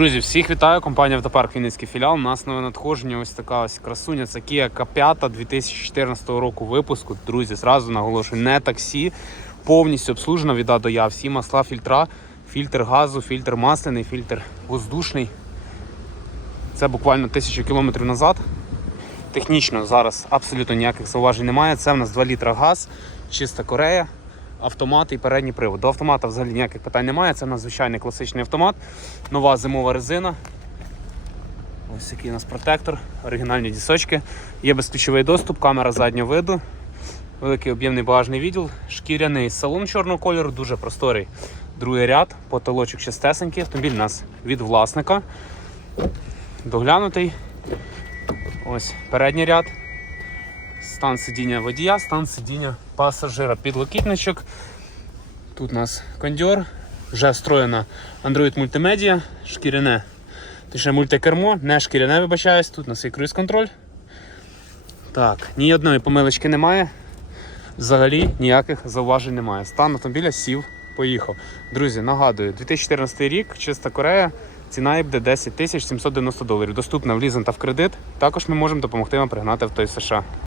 Друзі, всіх вітаю. Компанія Автопарк Вінницький філіал. У нас нове надходження. Ось така ось красуня. Це Kia K5 2014 року випуску. Друзі, зразу наголошую, не таксі. Повністю обслужена від А до Я. Всі масла, фільтра, фільтр газу, фільтр масляний, фільтр воздушний. Це буквально тисячу кілометрів назад. Технічно зараз абсолютно ніяких зауважень немає. Це в нас 2 літра газ, чиста Корея, автомат і передній привод. До автомата взагалі ніяких питань немає. Це в нас звичайний класичний автомат, нова зимова резина. Ось який у нас протектор, оригінальні дісочки. Є безключовий доступ, камера заднього виду, великий об'ємний багажний відділ, шкіряний салон чорного кольору, дуже просторий. Другий ряд, потолочок чистесенький. Автомобіль у нас від власника. Доглянутий. Ось передній ряд. Стан сидіння водія, стан сидіння пасажира, підлокітничок. Тут у нас кондьор, вже встроєна Android мультимедіа, шкіряне. Точніше мультикермо, не шкіряне, вибачаюсь, тут у нас є круїз-контроль. Так, ні одної помилочки немає. Взагалі ніяких зауважень немає. Стан автомобіля сів, поїхав. Друзі, нагадую, 2014 рік, чиста Корея, ціна її буде 10 790 доларів. Доступна в лізинг та в кредит. Також ми можемо допомогти вам пригнати авто із США.